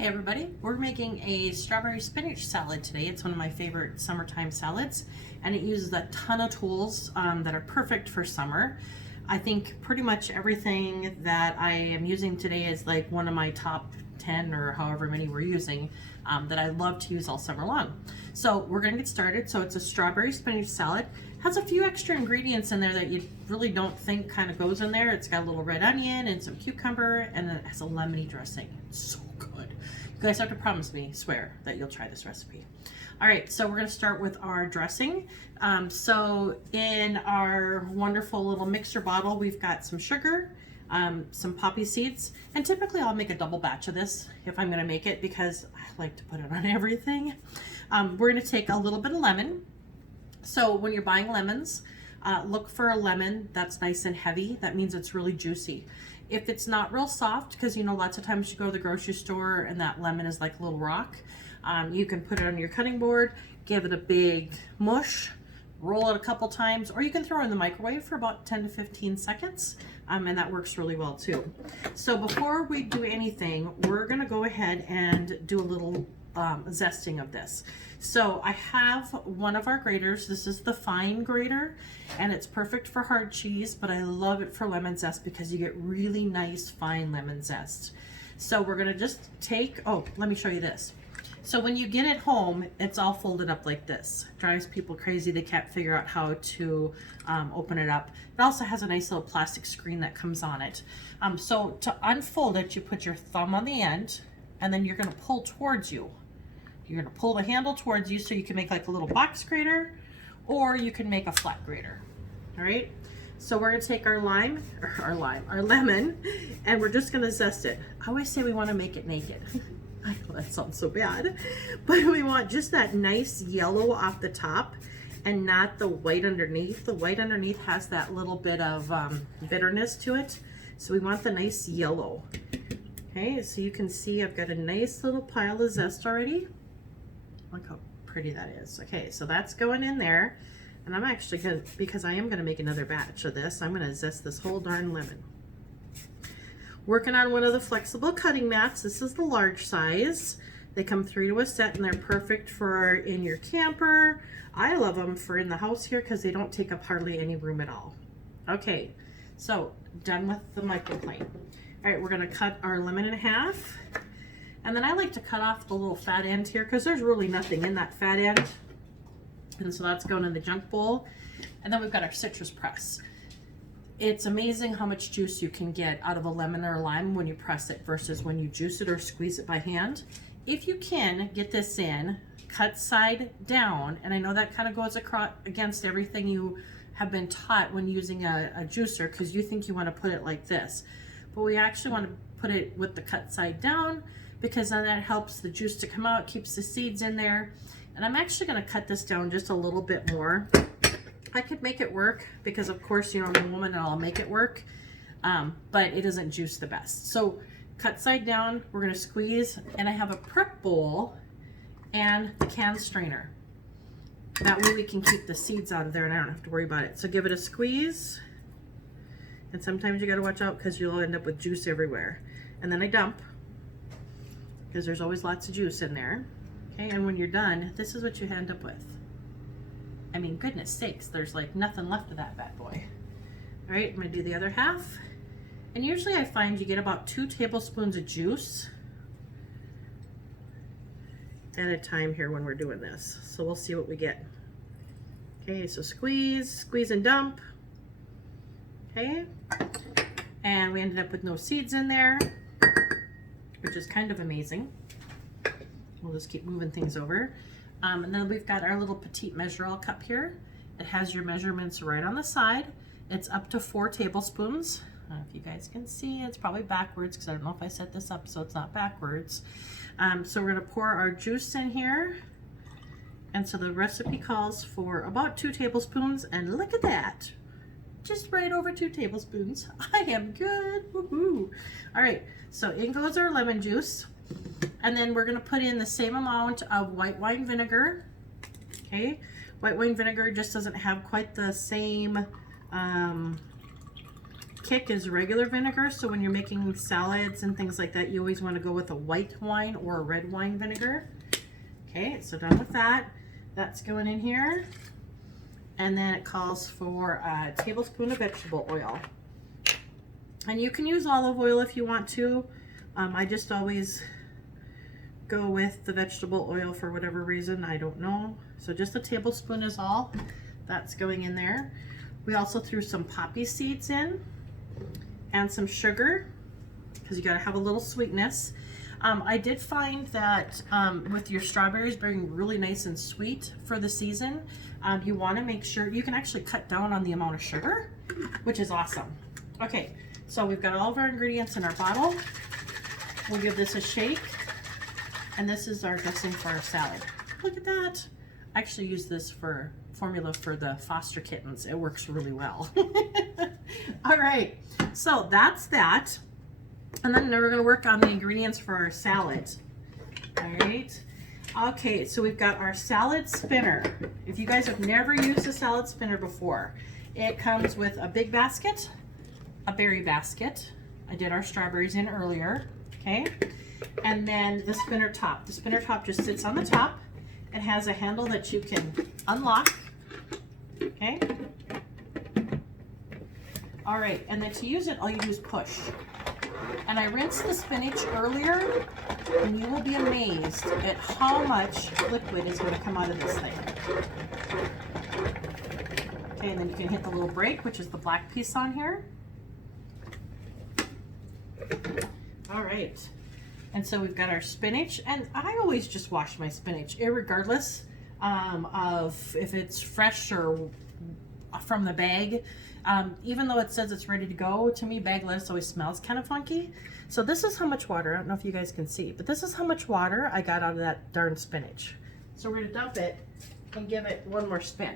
Hey everybody, we're making a strawberry spinach salad today. It's one of my favorite summertime salads, and it uses a ton of tools that are perfect for summer. I think pretty much everything that I am using today is like one of my top 10 or however many we're using that I love to use all summer long. So we're gonna get started. So it's a strawberry spinach salad. Has a few extra ingredients in there that you really don't think kind of goes in there. It's got a little red onion and some cucumber, and then it has a lemony dressing. It's so good. You guys have to promise me, swear, that you'll try this recipe. All right, so we're gonna start with our dressing. So in our wonderful little mixer bottle, we've got some sugar, some poppy seeds, and typically I'll make a double batch of this if I'm gonna make it because I like to put it on everything. We're gonna take a little bit of lemon. So when you're buying lemons, look for a lemon that's nice and heavy. That means it's really juicy. If it's not real soft, because you know lots of times you go to the grocery store and that lemon is like a little rock, you can put it on your cutting board, give it a big mush, roll it a couple times, or you can throw it in the microwave for about 10 to 15 seconds, and that works really well too. So before we do anything, we're gonna go ahead and do a little zesting of this. So I have one of our graters. This is the fine grater, and it's perfect for hard cheese, but I love it for lemon zest because you get really nice fine lemon zest. So we're gonna just take, oh, let me show you this. So when you get it home, it's all folded up like this. Drives people crazy. They can't figure out how to open it up. It also has a nice little plastic screen that comes on it. So to unfold it, you put your thumb on the end, and then you're gonna pull towards you. You're gonna pull the handle towards you so you can make like a little box grater, or you can make a flat grater. All right. So we're gonna take our lemon, and we're just gonna zest it. I always say we wanna make it naked. I know that sounds so bad, but we want just that nice yellow off the top and not the white underneath. The white underneath has that little bit of bitterness to it. So we want the nice yellow. Okay, so you can see I've got a nice little pile of zest already. Look how pretty that is. Okay, so that's going in there. And I'm actually gonna, because I am gonna make another batch of this, I'm gonna zest this whole darn lemon. Working on one of the flexible cutting mats. This is the large size. They come 3 to a set, and they're perfect for in your camper. I love them for in the house here because they don't take up hardly any room at all. Okay, so done with the microplane. All right, we're gonna cut our lemon in half. And then I like to cut off the little fat end here because there's really nothing in that fat end. And so that's going in the junk bowl. And then we've got our citrus press. It's amazing how much juice you can get out of a lemon or a lime when you press it versus when you juice it or squeeze it by hand. If you can get this in, cut side down, and I know that kind of goes against everything you have been taught when using a juicer because you think you want to put it like this. But we actually want to put it with the cut side down because then that helps the juice to come out, keeps the seeds in there. And I'm actually going to cut this down just a little bit more. I could make it work because of course, you know, I'm a woman and I'll make it work, but it doesn't juice the best. So cut side down, we're going to squeeze, and I have a prep bowl and the can strainer. That way we can keep the seeds out of there and I don't have to worry about it. So give it a squeeze, and sometimes you got to watch out because you'll end up with juice everywhere. And then I dump because there's always lots of juice in there. Okay, and when you're done, this is what you end up with. I mean, goodness sakes, there's like nothing left of that bad boy. All right, I'm gonna do the other half. And usually I find you get about 2 tablespoons of juice at a time here when we're doing this. So we'll see what we get. Okay, so squeeze, squeeze and dump. Okay, and we ended up with no seeds in there, which is kind of amazing. We'll just keep moving things over. And then we've got our little petite measure-all cup here. It has your measurements right on the side. It's up to 4 tablespoons. I don't know if you guys can see, it's probably backwards because I don't know if I set this up so it's not backwards. So we're gonna pour our juice in here. And so the recipe calls for about 2 tablespoons, and look at that. Just right over 2 tablespoons. I am good, woohoo. All right, so in goes our lemon juice. And then we're gonna put in the same amount of white wine vinegar. Okay, white wine vinegar just doesn't have quite the same kick is regular vinegar. So when you're making salads and things like that, you always want to go with a white wine or a red wine vinegar. Okay, so done with that. That's going in here. And then it calls for a tablespoon of vegetable oil. And you can use olive oil if you want to. I just always go with the vegetable oil for whatever reason, I don't know. So just a tablespoon is all. That's going in there. We also threw some poppy seeds in and some sugar because you got to have a little sweetness. I did find that with your strawberries being really nice and sweet for the season, you want to make sure you can actually cut down on the amount of sugar, which is awesome. Okay, so we've got all of our ingredients in our bottle. We'll give this a shake, and this is our dressing for our salad. Look at that. I actually use this for formula for the foster kittens. It works really well. All right, so that's that. And then we're gonna work on the ingredients for our salad. All right. Okay, so we've got our salad spinner. If you guys have never used a salad spinner before, it comes with a big basket, a berry basket. I did our strawberries in earlier, okay? And then the spinner top. The spinner top just sits on the top. It has a handle that you can unlock, okay? All right, and then to use it, all you do is push. And I rinsed the spinach earlier, and you will be amazed at how much liquid is going to come out of this thing. Okay, and then you can hit the little break, which is the black piece on here. All right, and so we've got our spinach, and I always just wash my spinach, irregardless of if it's fresh or from the bag. Even though it says it's ready to go, to me bag lettuce always smells kind of funky. So this is how much water, I don't know if you guys can see, but this is how much water I got out of that darn spinach. So we're gonna dump it and give it one more spin.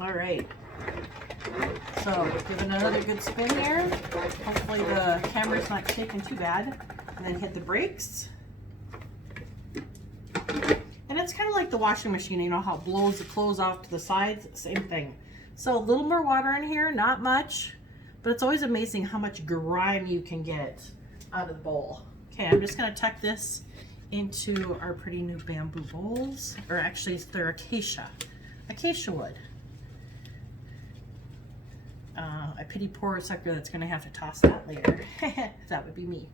All right, so give it another good spin here. Hopefully the camera's not shaking too bad. And then hit the brakes. And it's kind of like the washing machine, you know how it blows the clothes off to the sides? Same thing. So a little more water in here, not much, but it's always amazing how much grime you can get out of the bowl. Okay, I'm just gonna tuck this into our pretty new bamboo bowls, or actually they're acacia wood. I pity poor sucker that's gonna have to toss that later. That would be me.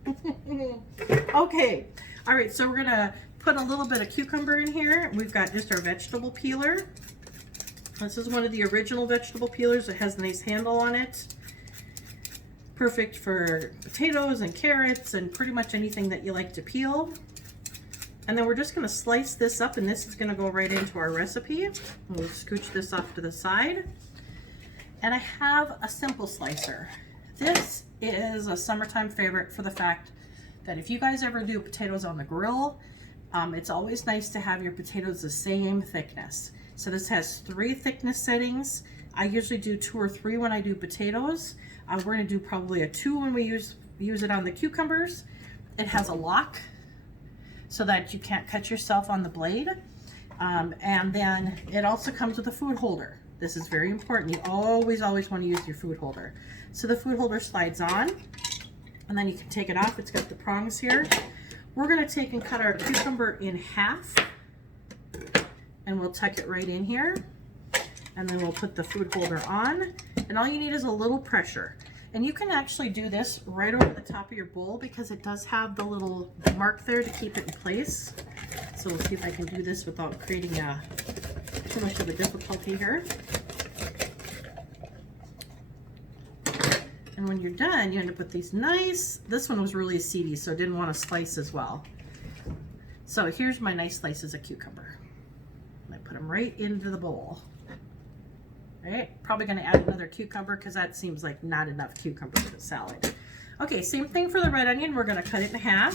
Okay, all right, so we're gonna put a little bit of cucumber in here. We've got just our vegetable peeler. This is one of the original vegetable peelers. It has a nice handle on it. Perfect for potatoes and carrots and pretty much anything that you like to peel. And then we're just gonna slice this up, and this is gonna go right into our recipe. We'll scooch this off to the side. And I have a simple slicer. This is a summertime favorite for the fact that if you guys ever do potatoes on the grill, it's always nice to have your potatoes the same thickness. So this has 3 thickness settings. I usually do 2 or 3 when I do potatoes. We're gonna do probably a 2 when we use it on the cucumbers. It has a lock so that you can't cut yourself on the blade. And then it also comes with a food holder. This is very important. You always want to use your food holder. So the food holder slides on, and then you can take it off. It's got the prongs here. We're going to take and cut our cucumber in half, and we'll tuck it right in here. And then we'll put the food holder on, and all you need is a little pressure. And you can actually do this right over the top of your bowl because it does have the little mark there to keep it in place. So we'll see if I can do this without creating too much of a difficulty here. And when you're done, you end up with these nice, this one was really seedy, so I didn't want to slice as well. So here's my nice slices of cucumber. And I put them right into the bowl. Right? Probably going to add another cucumber because that seems like not enough cucumber for the salad. Okay, same thing for the red onion. We're going to cut it in half.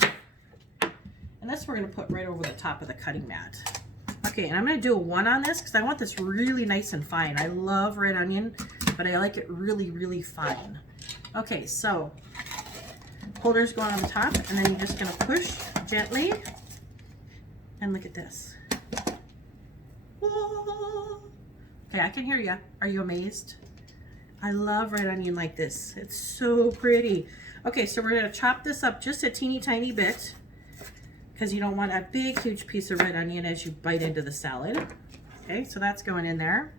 And this we're going to put right over the top of the cutting mat. Okay, and I'm going to do a 1 on this because I want this really nice and fine. I love red onion, but I like it really fine. Okay, so holder's going on the top, and then you're just going to push gently. And look at this. Whoa. Okay, I can hear you. Are you amazed? I love red onion like this. It's so pretty. Okay, so we're gonna chop this up just a teeny tiny bit because you don't want a big, huge piece of red onion as you bite into the salad. Okay, so that's going in there.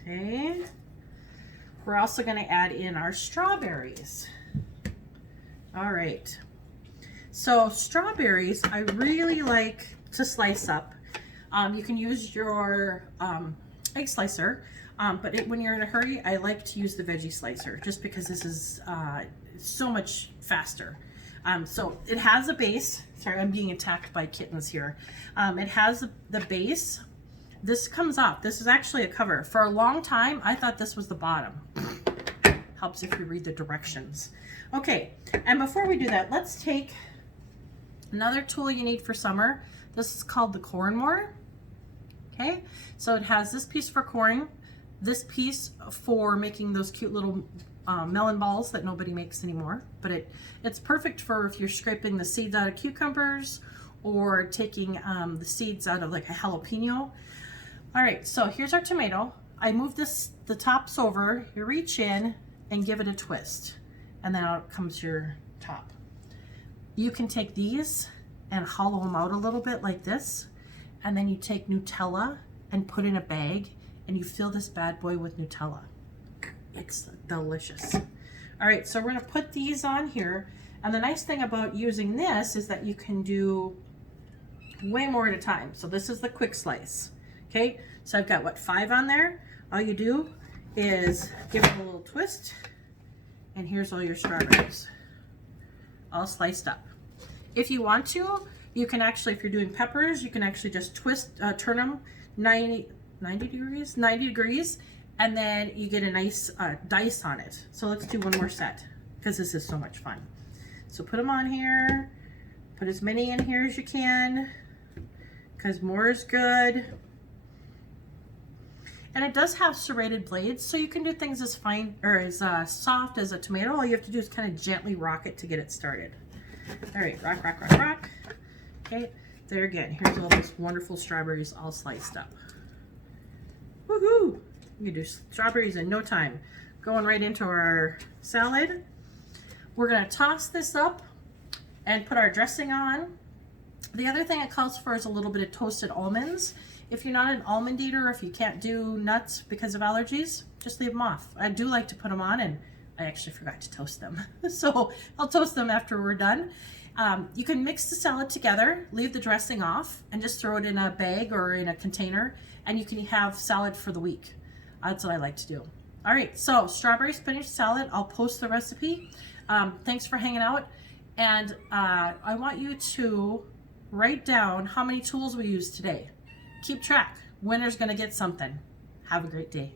Okay. We're also gonna add in our strawberries. All right. So strawberries, I really like to slice up. You can use your egg slicer, but when you're in a hurry, I like to use the veggie slicer just because this is so much faster. So it has a base. Sorry, I'm being attacked by kittens here. It has the base. This comes off. This is actually a cover. For a long time, I thought this was the bottom. Helps if you read the directions. Okay, and before we do that, let's take another tool you need for summer. This is called the corn mower. Okay, so it has this piece for coring, this piece for making those cute little melon balls that nobody makes anymore, but it's perfect for if you're scraping the seeds out of cucumbers or taking the seeds out of like a jalapeno. All right, so here's our tomato. I move the tops over, you reach in and give it a twist, and then out comes your top. You can take these and hollow them out a little bit like this, and then you take Nutella and put in a bag and you fill this bad boy with Nutella. It's delicious. All right, so we're gonna put these on here, and the nice thing about using this is that you can do way more at a time. So this is the quick slice. Okay, so I've got what, 5 on there. All you do is give it a little twist, and here's all your strawberries, all sliced up. If you want to, you can actually, if you're doing peppers, you can actually just turn them 90 degrees, and then you get a nice dice on it. So let's do one more set because this is so much fun. So put them on here, put as many in here as you can because more is good. And it does have serrated blades, so you can do things as fine or as soft as a tomato. All you have to do is kind of gently rock it to get it started. All right, rock, rock, rock, rock. Okay, there again, here's all those wonderful strawberries all sliced up. Woohoo! You can do strawberries in no time. Going right into our salad. We're gonna toss this up and put our dressing on. The other thing it calls for is a little bit of toasted almonds. If you're not an almond eater, or if you can't do nuts because of allergies, just leave them off. I do like to put them on, and I actually forgot to toast them. So I'll toast them after we're done. You can mix the salad together, leave the dressing off, and just throw it in a bag or in a container, and you can have salad for the week. That's what I like to do. All right, so strawberry spinach salad, I'll post the recipe. Thanks for hanging out. And I want you to write down how many tools we used today. Keep track. Winner's gonna get something. Have a great day.